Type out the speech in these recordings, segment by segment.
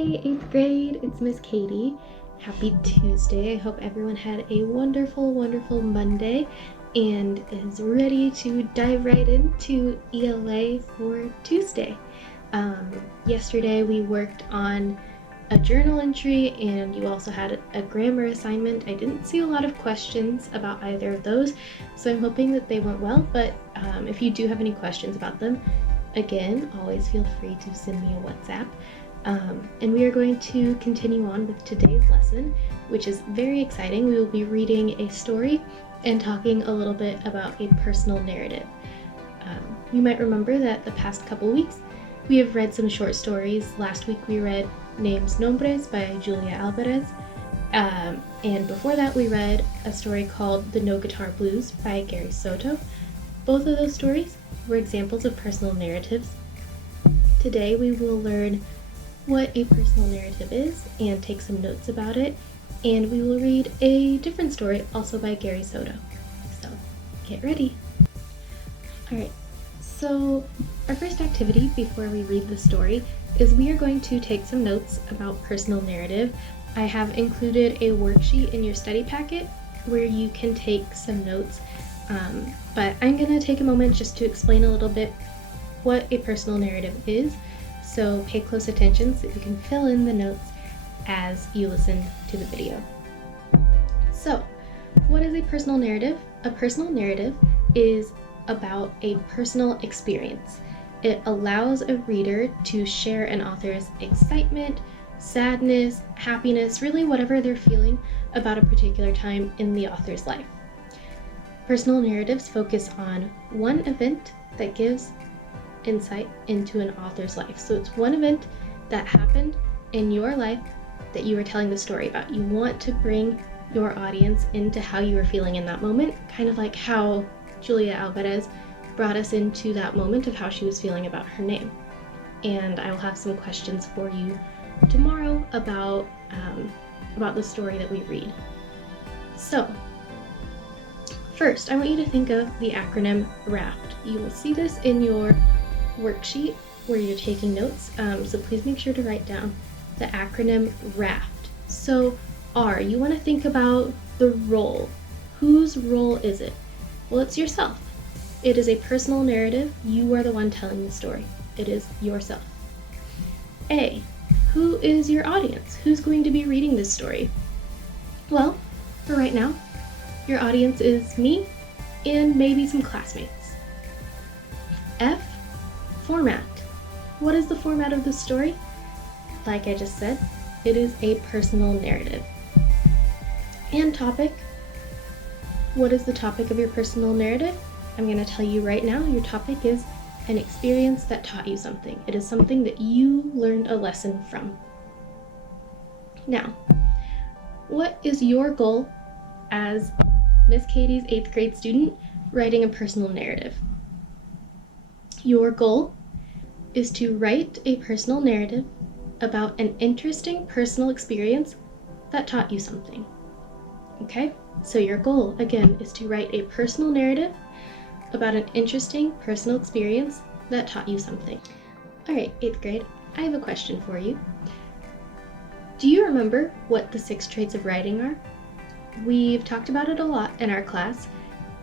Hey 8th grade, it's Miss Katie. Happy Tuesday. I hope everyone had a wonderful Monday and is ready to dive right into ELA for Tuesday. Yesterday we worked on a journal entry and you also had a grammar assignment. I didn't see a lot of questions about either of those, so I'm hoping that they went well, but if you do have any questions about them, again, always feel free to send me a WhatsApp. And we are going to continue on with today's lesson, which is very exciting. We will be reading a story and talking a little bit about a personal narrative. You might remember that the past couple weeks we have read some short stories. Last week we read Names Nombres by Julia Alvarez, and before that we read a story called The No Guitar Blues by Gary Soto. Both of those stories were examples of personal narratives. Today we will learn what a personal narrative is and take some notes about it, and we will read a different story also by Gary Soto. So get ready. Alright, so our first activity before we read the story is we are going to take some notes about personal narrative. I have included a worksheet in your study packet where you can take some notes, but I'm going to take a moment just to explain a little bit what a personal narrative is. So pay close attention so that you can fill in the notes as you listen to the video. So, what is a personal narrative? A personal narrative is about a personal experience. It allows a reader to share an author's excitement, sadness, happiness, really whatever they're feeling about a particular time in the author's life. Personal narratives focus on one event that gives insight into an author's life. So it's one event that happened in your life that you are telling the story about. You want to bring your audience into how you were feeling in that moment, kind of like how Julia Alvarez brought us into that moment of how she was feeling about her name. And I will have some questions for you tomorrow about the story that we read. So first, I want you to think of the acronym RAFT. You will see this in your worksheet where you're taking notes, so please make sure to write down the acronym RAFT. So R, you want to think about the role. Whose role is it? Well, it's yourself. It is a personal narrative. You are the one telling the story. It is yourself. A, who is your audience? Who's going to be reading this story? Well, for right now, your audience is me and maybe some classmates. F, format. What is the format of the story? Like I just said, it is a personal narrative. And topic. What is the topic of your personal narrative? I'm going to tell you right now, your topic is an experience that taught you something. It is something that you learned a lesson from. Now, what is your goal as Miss Katie's 8th grade student writing a personal narrative? Your goal is to write a personal narrative about an interesting personal experience that taught you something. Okay? So your goal, again, is to write a personal narrative about an interesting personal experience that taught you something. Alright, 8th grade, I have a question for you. Do you remember what the 6 traits of writing are? We've talked about it a lot in our class,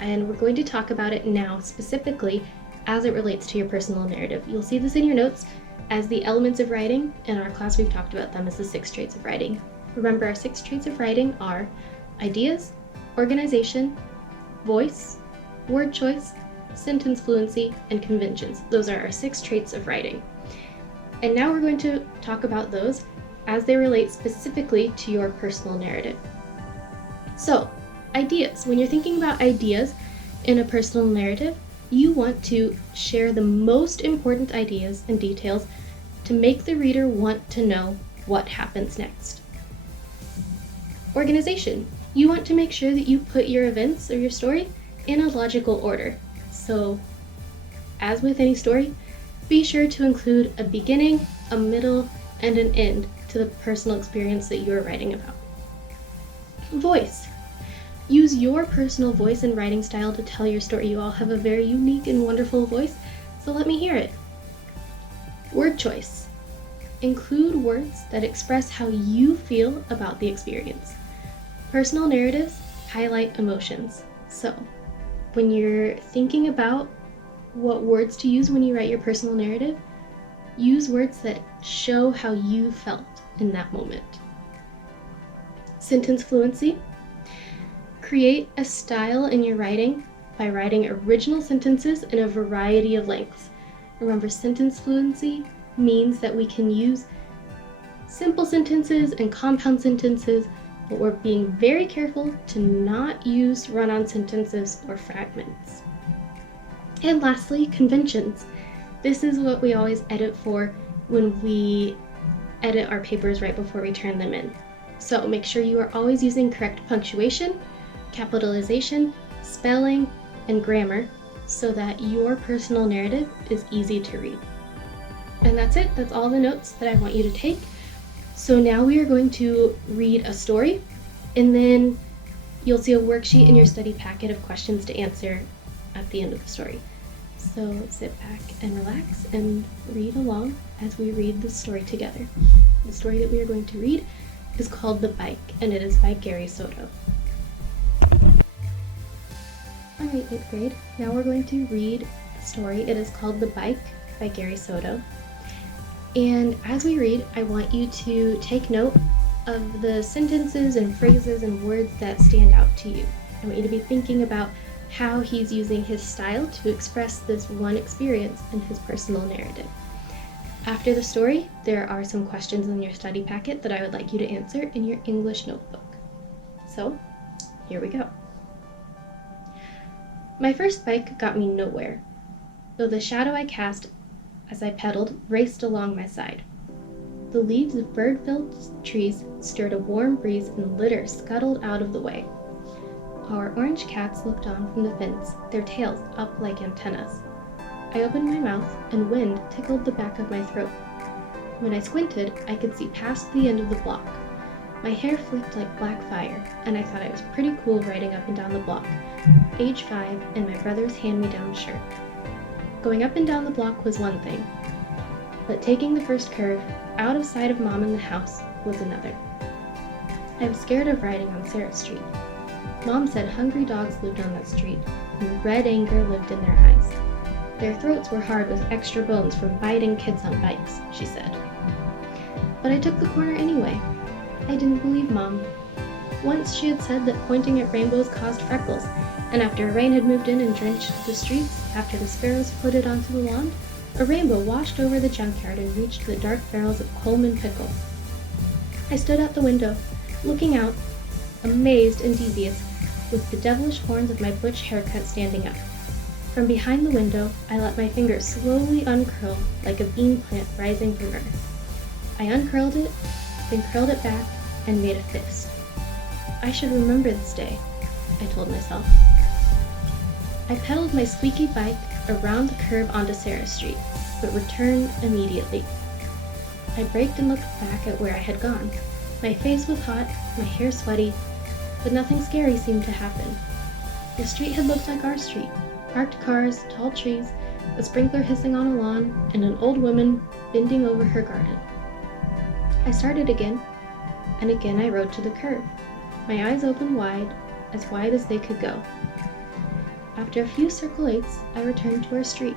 and we're going to talk about it now specifically as it relates to your personal narrative. You'll see this in your notes as the elements of writing. In our class, we've talked about them as the 6 traits of writing. Remember, our 6 traits of writing are ideas, organization, voice, word choice, sentence fluency, and conventions. Those are our 6 traits of writing. And now we're going to talk about those as they relate specifically to your personal narrative. So, ideas. When you're thinking about ideas in a personal narrative, you want to share the most important ideas and details to make the reader want to know what happens next. Organization. You want to make sure that you put your events or your story in a logical order. So, as with any story, be sure to include a beginning, a middle, and an end to the personal experience that you're writing about. Voice. Use your personal voice and writing style to tell your story. You all have a very unique and wonderful voice, so let me hear it. Word choice. include words that express how you feel about the experience. Personal narratives highlight emotions. So, when you're thinking about what words to use when you write your personal narrative, use words that show how you felt in that moment. Sentence fluency. Create a style in your writing by writing original sentences in a variety of lengths. Remember, sentence fluency means that we can use simple sentences and compound sentences, but we're being very careful to not use run-on sentences or fragments. And lastly, conventions. This is what we always edit for when we edit our papers right before we turn them in. So make sure you are always using correct punctuation, capitalization, spelling, and grammar so that your personal narrative is easy to read. And that's it. That's all the notes that I want you to take. So now we are going to read a story, and then you'll see a worksheet in your study packet of questions to answer at the end of the story. So sit back and relax and read along as we read the story together. The story that we are going to read is called The Bike, and it is by Gary Soto. Alright, 8th grade. Now we're going to read the story. It is called The Bike by Gary Soto. And as we read, I want you to take note of the sentences and phrases and words that stand out to you. I want you to be thinking about how he's using his style to express this one experience in his personal narrative. After the story, there are some questions in your study packet that I would like you to answer in your English notebook. So, here we go. My first bike got me nowhere, though the shadow I cast as I pedaled raced along my side. The leaves of bird-filled trees stirred a warm breeze and litter scuttled out of the way. Our orange cats looked on from the fence, their tails up like antennas. I opened my mouth, and wind tickled the back of my throat. When I squinted, I could see past the end of the block. My hair flicked like black fire, and I thought I was pretty cool riding up and down the block, age 5 in my brother's hand-me-down shirt. Going up and down the block was one thing, but taking the first curve, out of sight of Mom in the house, was another. I was scared of riding on Sarah Street. Mom said hungry dogs lived on that street, and red anger lived in their eyes. Their throats were hard with extra bones from biting kids on bikes, she said. But I took the corner anyway. I didn't believe Mom. Once she had said that pointing at rainbows caused freckles, and after rain had moved in and drenched the streets, after the sparrows flitted onto the lawn, a rainbow washed over the junkyard and reached the dark barrels of Coleman pickle. I stood out the window, looking out, amazed and devious, with the devilish horns of my butch haircut standing up. From behind the window, I let my fingers slowly uncurl like a bean plant rising from earth. I uncurled it, then curled it back, and made a fist. I should remember this day, I told myself. I pedaled my squeaky bike around the curve onto Sarah Street, but returned immediately. I braked and looked back at where I had gone. My face was hot, my hair sweaty, but nothing scary seemed to happen. The street had looked like our street. Parked cars, tall trees, a sprinkler hissing on a lawn, and an old woman bending over her garden. I started again, and again I rode to the curve, my eyes open wide as they could go. After a few circle 8s, I returned to our street.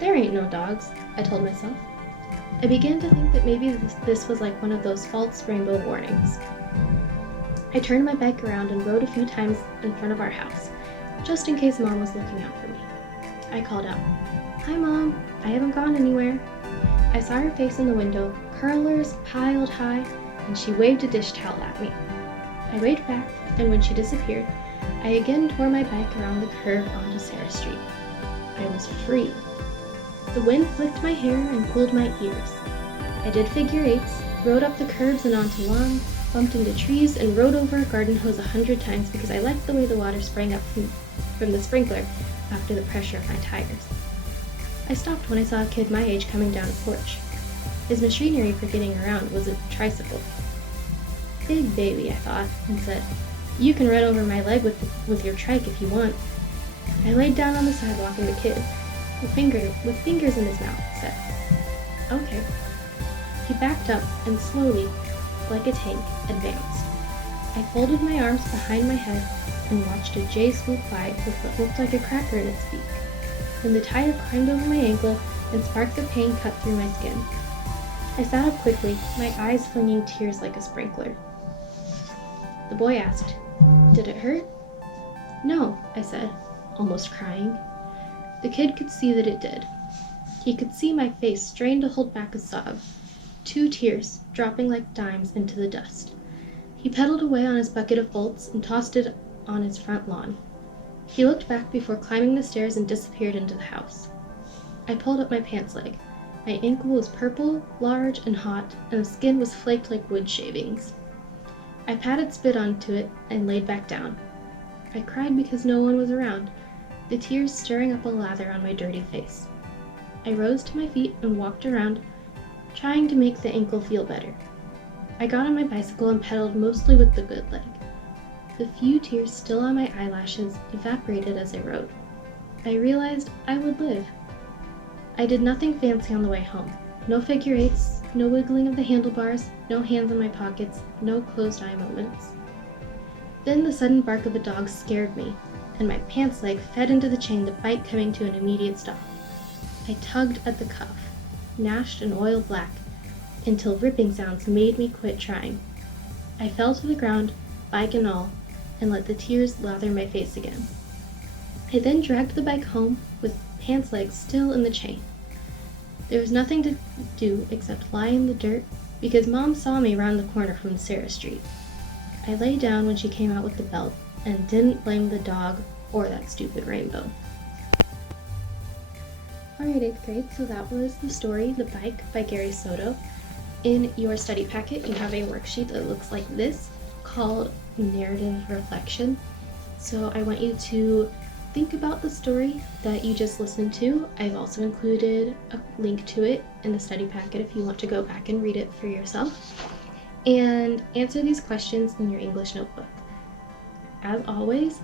There ain't no dogs, I told myself. I began to think that maybe this was like one of those false rainbow warnings. I turned my bike around and rode a few times in front of our house, just in case Mom was looking out for me. I called out, "Hi, Mom, I haven't gone anywhere." I saw her face in the window, curlers piled high, and she waved a dish towel at me. I waved back, and when she disappeared, I again tore my bike around the curve onto Sarah Street. I was free. The wind flicked my hair and cooled my ears. I did figure 8s, rode up the curves and onto lawns, bumped into trees, and rode over a garden hose 100 times because I liked the way the water sprang up from the sprinkler after the pressure of my tires. I stopped when I saw a kid my age coming down a porch. His machinery for getting around was a tricycle. Big baby, I thought, and said, "You can run over my leg with your trike if you want." I laid down on the sidewalk and the kid, with fingers in his mouth, said, "Okay." He backed up and slowly, like a tank, advanced. I folded my arms behind my head and watched a jay swoop by with what looked like a cracker in its beak. Then the tiger climbed over my ankle and sparks of pain cut through my skin. I sat up quickly, my eyes flinging tears like a sprinkler. The boy asked, "Did it hurt?" "No," I said, almost crying. The kid could see that it did. He could see my face strain to hold back a sob, 2 tears dropping like dimes into the dust. He pedaled away on his bucket of bolts and tossed it on his front lawn. He looked back before climbing the stairs and disappeared into the house. I pulled up my pants leg. My ankle was purple, large, and hot, and the skin was flaked like wood shavings. I patted spit onto it and laid back down. I cried because no one was around, the tears stirring up a lather on my dirty face. I rose to my feet and walked around, trying to make the ankle feel better. I got on my bicycle and pedaled mostly with the good leg. The few tears still on my eyelashes evaporated as I rode. I realized I would live. I did nothing fancy on the way home. No figure eights, no wiggling of the handlebars, no hands in my pockets, no closed eye moments. Then the sudden bark of a dog scared me, and my pants leg fed into the chain, the bike coming to an immediate stop. I tugged at the cuff, gnashed and oiled black, until ripping sounds made me quit trying. I fell to the ground, bike and all, and let the tears lather my face again. I then dragged the bike home with pants legs still in the chain. There was nothing to do except lie in the dirt because Mom saw me around the corner from Sarah Street. I lay down when she came out with the belt and didn't blame the dog or that stupid rainbow. Alright, 8th grade, so that was the story, The Bike by Gary Soto. In your study packet, you have a worksheet that looks like this called Narrative Reflection. So I want you to think about the story that you just listened to. I've also included a link to it in the study packet if you want to go back and read it for yourself. And answer these questions in your English notebook. As always,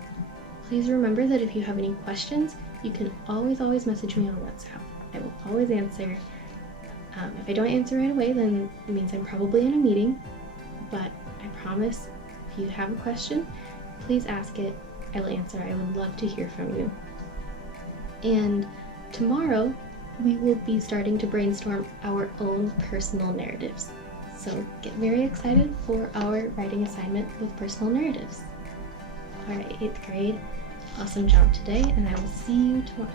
please remember that if you have any questions, you can always message me on WhatsApp. I will always answer. If I don't answer right away, then it means I'm probably in a meeting, but I promise if you have a question, please ask it. I will answer. I would love to hear from you. And tomorrow, we will be starting to brainstorm our own personal narratives. So get very excited for our writing assignment with personal narratives. All right, 8th grade, awesome job today, and I will see you tomorrow.